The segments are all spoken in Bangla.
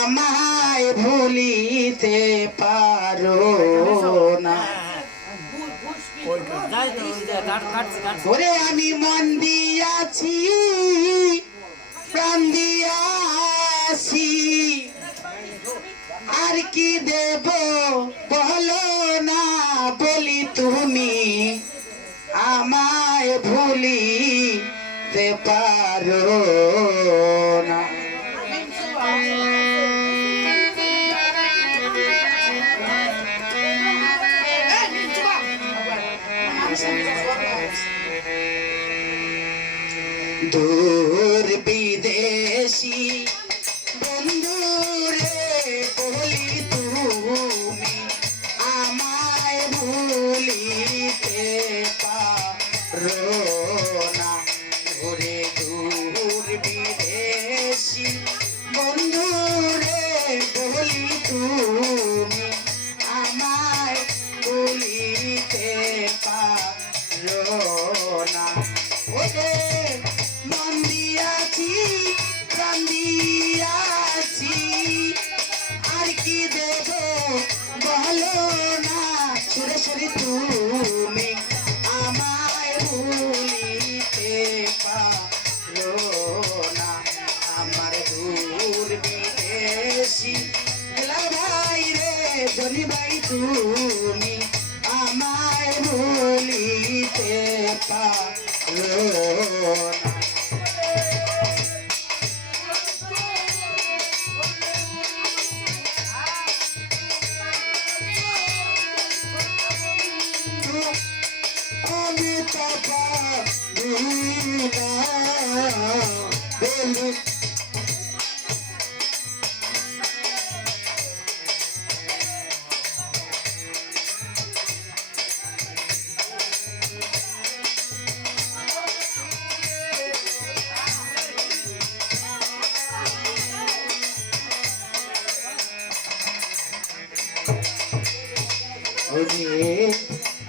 আমায় ভুলিতে পারো না। ওরে আমি মন দিয়াছি, প্রাণ দিয়াছি। আর কি দেব বলো না বলি তুমি, আমায় ভুলিতে পারো দূর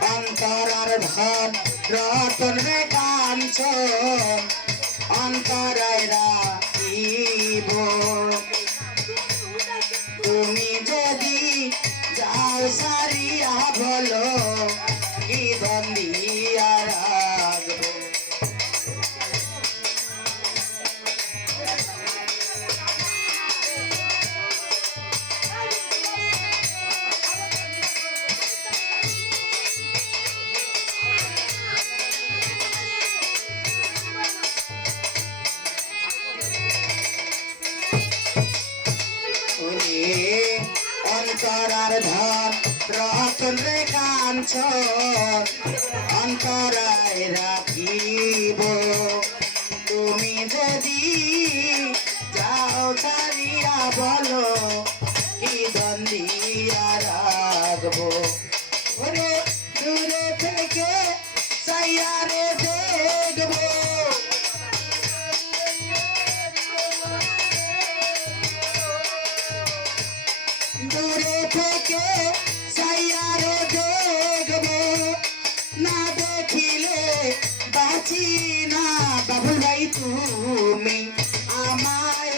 অন্তরার ধন রতন কাঞ্চন। অন্তরায় রাখিব। অন্তরার ধন রতন কাঞ্চ অন্তরায় রাখিব। তুমি যদি যাও ছাড়িয়া বলো দূরে থেকে সাইয়ারে দেখব। না দেখিলে বাঁচি না। ভাই তুমি আমায়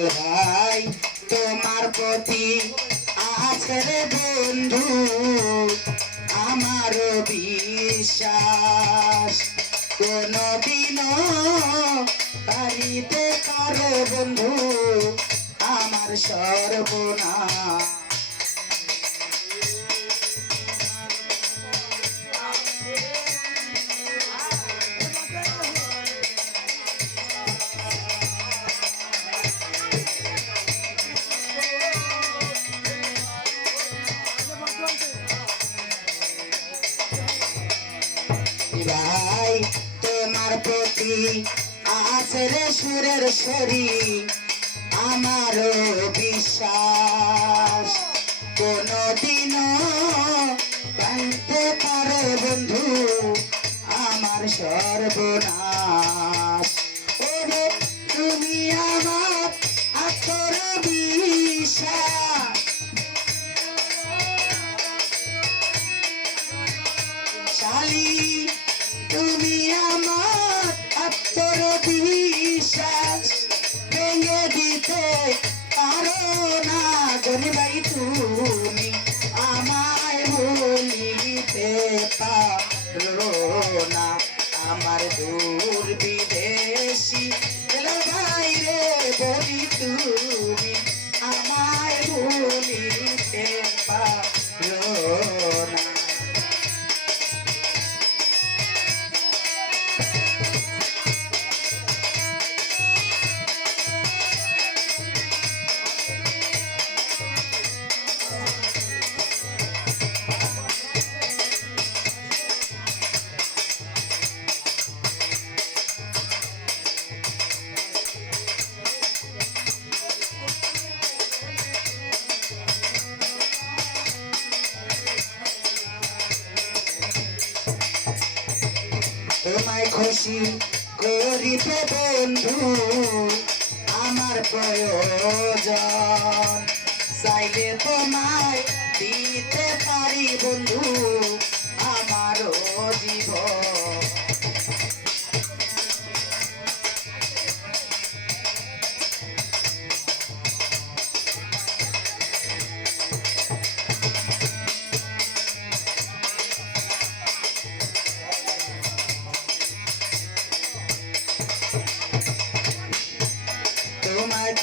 বেলাল ভাই তোমার প্রতি আছে বন্ধু আমার বিশ্বাস। কোনদিন পারিতে পারো বন্ধু আমার সর্বনা রাই তোমার প্রতি আছে সুরের শরী আমারও বিশ্বাস। কোনদিনও ভাঙতে আমার আত্মর বিশ্বাস ভেঙে দিতে পারো না গরিবাই তুমি, আমায় ভুলিতে পারো আমার দূর বিদেশি তুমি। তোমায় খুশি করিতে বন্ধু আমার প্রয়োজন। চাইলে তোমায় দিতে পারি বন্ধু।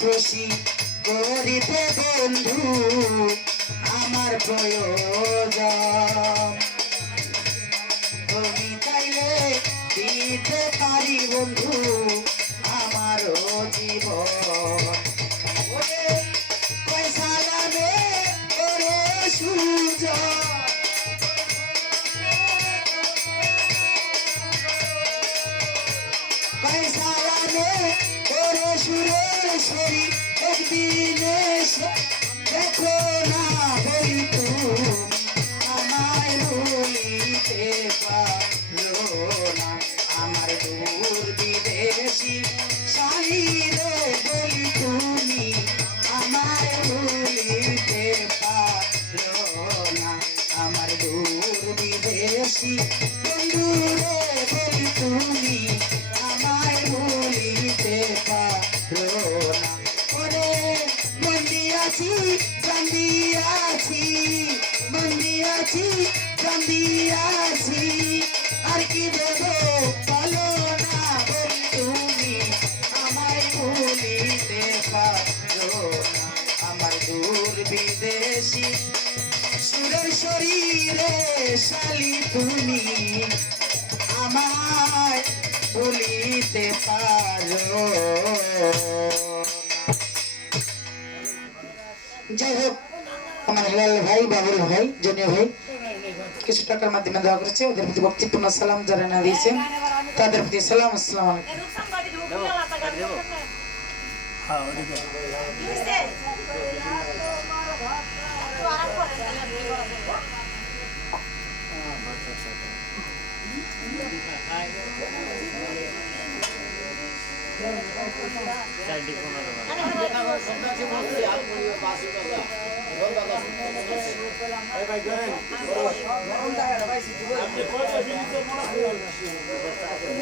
খুশি করিতে বন্ধু, আমার প্রয়োজন। তুমি চাইলে দিতে পারি বন্ধু, আমারও জীবন। ওরে পয়সা লাগে, ওরে সূর্য পয়সা লাগে একদিন এসে দেখো না বলি তুমি, আমায় পারো না। আমার দূর বিদেশি সাইরে বলি তুমি, আমায় আছি চান্দি আছি। আর কি দেব বলো না তুমি আমায় ভুলিতে পারো আমার দূর বিদেশি সুরের শরীরে শালি তুমি আমায় বলিতে পারো যাই হোক আমার হেলাল ভাই বাবুল ভাই জনীয় ভাই কিছু টাকার মাধ্যমে দেওয়া করেছে ওদের প্রতি ভক্তিপূর্ণ সালাম যারা না দিয়েছেন তাদের প্রতি সালাম আসসালাম আলাইকুম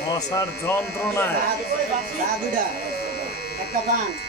মশার যন্ত্রণায়। একটা